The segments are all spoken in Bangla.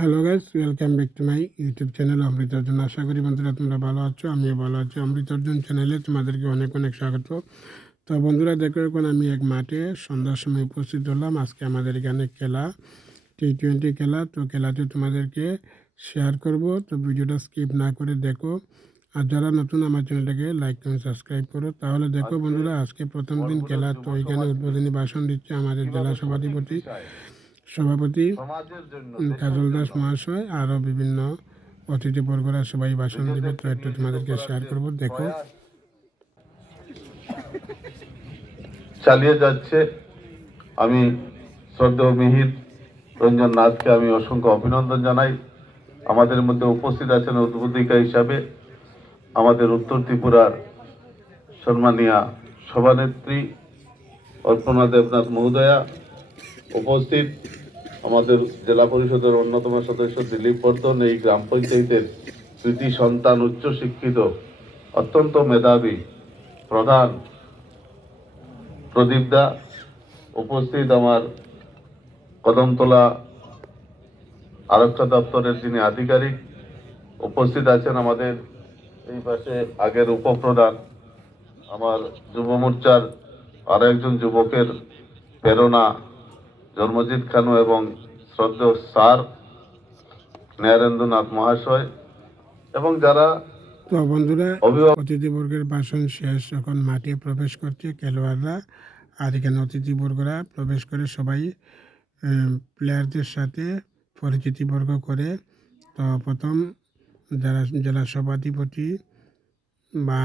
Hello guys, welcome back to my YouTube channel Amrit Arjun. আশা করি বন্ধুরা তোমরা ভালো আছো, আমিও ভালো আছি। অমৃত অর্জুন চ্যানেলে তোমাদেরকে অনেক অনেক স্বাগত। তো বন্ধুরা দেখো, এখন আমি এক মাঠে সন্ধ্যার সময় উপস্থিত হলাম। আজকে আমাদের এখানে খেলা, T20 খেলা। তো খেলাতে তোমাদেরকে শেয়ার করব, তো ভিডিওটা স্কিপ না করে দেখো। আর যারা নতুন আমার চ্যানেলটাকে লাইক কমেন্ট সাবস্ক্রাইব করো। তাহলে দেখো বন্ধুরা, আজকে প্রথম দিন খেলা। তো এখানে উদ্বোধনী ভাষণ দিচ্ছে আমাদের জেলা সভাপতি কাজল দাস মহাশয়, আরও বিভিন্ন অতিথিবর্গরা সবাই ভাষণ দেবে। তো একটু তোমাদেরকে শেয়ার করব, দেখো। চালিয়ে যাচ্ছে। আমি শ্রদ্ধেয় মিহির রঞ্জন নাথকে আমি অসংখ্য অভিনন্দন জানাই। আমাদের মধ্যে উপস্থিত আছেন উদ্বোধিকা হিসাবে আমাদের উত্তর ত্রিপুরার সম্মানীয়া সভানেত্রী অর্পণা দেবনাথ মহোদয়া, উপস্থিত আমাদের জেলা পরিষদের অন্যতম সদস্য দিলীপ বর্ধন, এই গ্রাম পঞ্চায়েতের কৃতি সন্তান, উচ্চশিক্ষিত, অত্যন্ত মেধাবী প্রধান প্রদীপ দা, উপস্থিত আমার কদমতলা আরক্ষা দপ্তরের যিনি আধিকারিক, উপস্থিত আছেন আমাদের এই পাশে আগের উপপ্রধান, আমার যুব মোর্চার আরো একজন যুবকের প্রেরণা জন্মজিৎ খানু, এবং শ্রদ্ধেয় স্যার ন্যায়ারেন্দ্রনাথ মহাশয়, এবং যারা তো বন্ধুরা, অতিথিবর্গের ভাষণ শেষ। এখন মাঠে প্রবেশ করছে খেলোয়াড়রা, আর এখানে অতিথিবর্গরা প্রবেশ করে সবাই প্লেয়ারদের সাথে পরিচিতিবর্গ করে। তো প্রথম যারা জেলা সভাধিপতি বা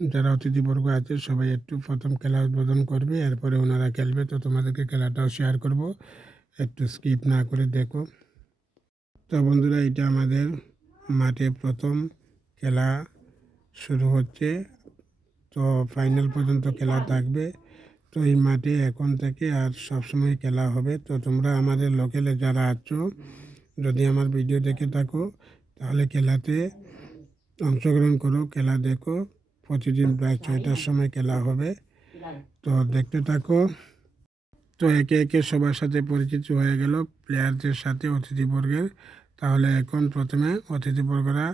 যারা অতিথিবর্গ আছে সবাই একটু প্রথম খেলা উদ্বোধন করবে, এরপরে ওনারা খেলবে। তো তোমাদেরকে খেলাটাও শেয়ার করব, একটু স্কিপ না করে দেখো। তো বন্ধুরা, এটা আমাদের মাঠে প্রথম খেলা শুরু হচ্ছে। তো ফাইনাল পর্যন্ত খেলা থাকবে। তো এই মাঠে এখন থেকে আর সবসময় খেলা হবে। তো তোমরা আমাদের লোকালে যারা আছো, যদি আমার ভিডিও দেখে থাকো, তাহলে খেলাতে অংশগ্রহণ করো, খেলা দেখো। প্রতিদিন প্রায় 6টার সময় খেলা হবে, তো দেখতে থাকো। তো একে একে সবার সাথে পরিচিত হয়ে গেল, প্লেয়ারদের সাথে অতিথিবর্গের। তাহলে এখন প্রথমে অতিথিবর্গরা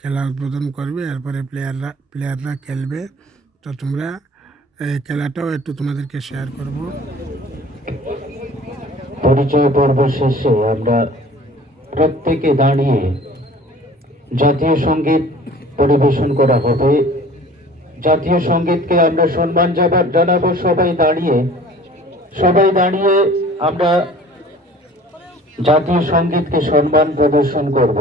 খেলা উদ্বোধন করবে, এরপরে প্লেয়াররা খেলবে। তো তোমরা এই খেলাটাও একটু তোমাদেরকে শেয়ার করব। পরিচয় পর্ব শেষে আমরা প্রত্যেকে দাঁড়িয়ে জাতীয় সঙ্গীত পরিবেশন করা হবে। জাতীয় সঙ্গীতকে আমরা সম্মান জানাবো। সবাই দাঁড়িয়ে আমরা জাতীয় সঙ্গীতকে সম্মান প্রদর্শন করব।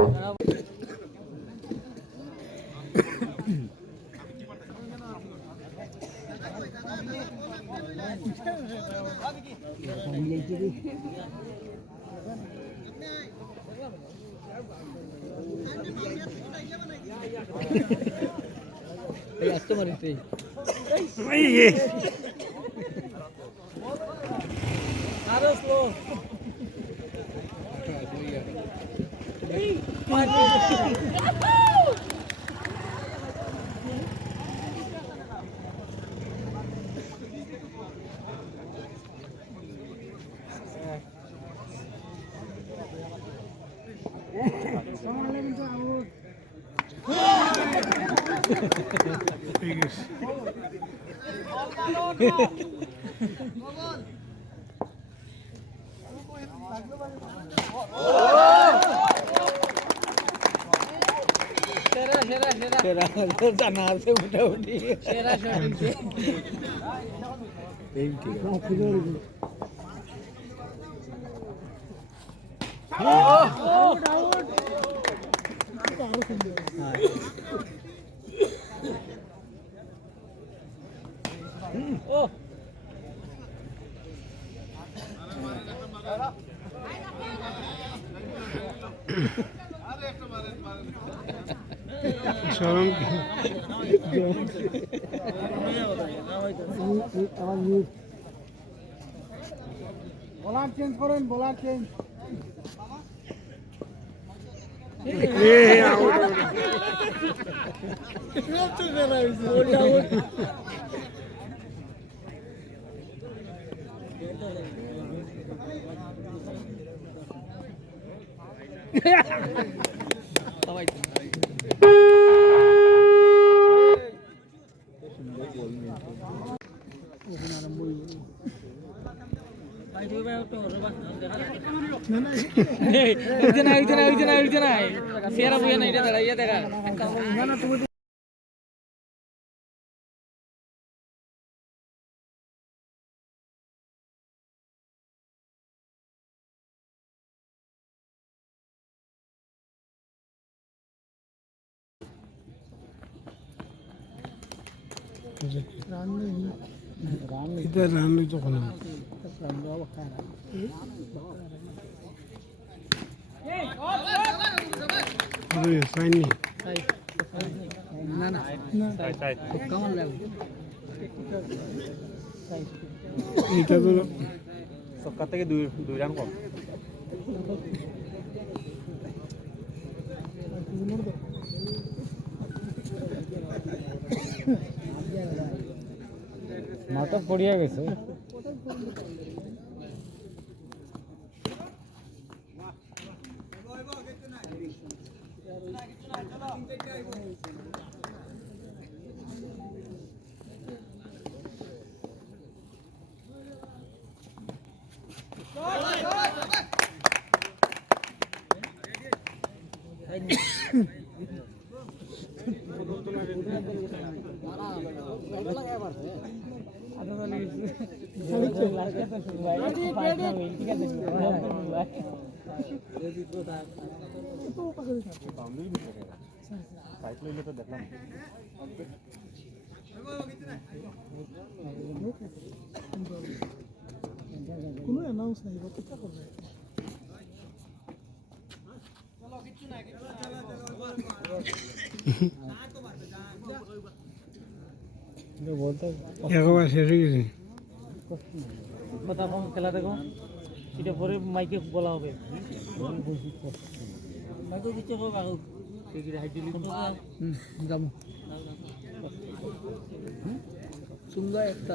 ঠিক আছে। বোলার চেঞ্জ করেন, বোলার চেঞ্জ। এটা রান্না যখন সাইনি এটা তো সকাল থেকে দুই রান কম মাথা পড়িয়া গেছে দেখলাম কোনো অ্যানাউন্স নাই অপেক্ষা করবে একবার শেষ হয়ে গেছে কথা কম খেলা দেখো এটা পরে মাইকে বলা হবে মাইকে দিতে হবে বাবু যাবো সুন্দর একটা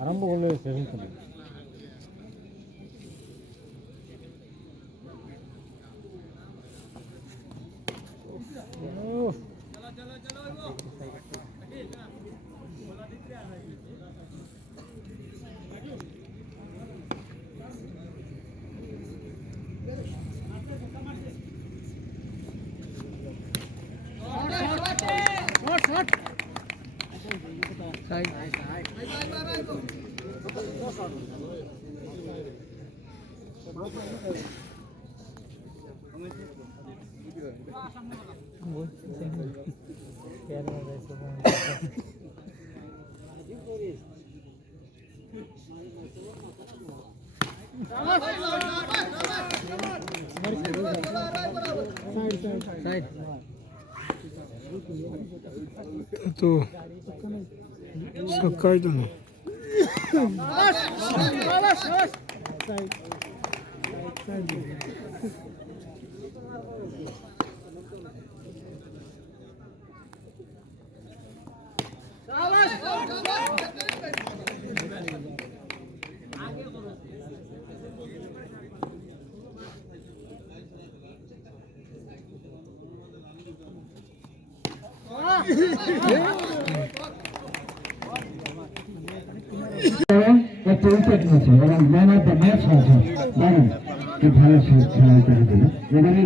আরম্ভ করলে শেষ হচ্ছে না তো সকাল তো না একটা উইকেট নিয়েছে এবং ম্যান অফ দ্য ম্যাচ হয়েছে দারুণ খুব ভালো খেলা করে দিল এবারে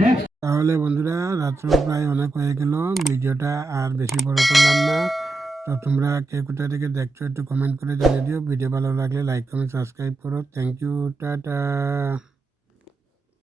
নেক্সট। তাহলে বন্ধুরা রাত্র প্রায় অনেক হয়ে গেল, ভিডিওটা আর বেশি বড় করলাম না। তো তোমরা কে কোথা থেকে দেখছো একটু কমেন্ট করে জানিয়ে দিও। ভিডিও ভালো লাগলে লাইক কমেন্ট সাবস্ক্রাইব করো। Thank you, tata.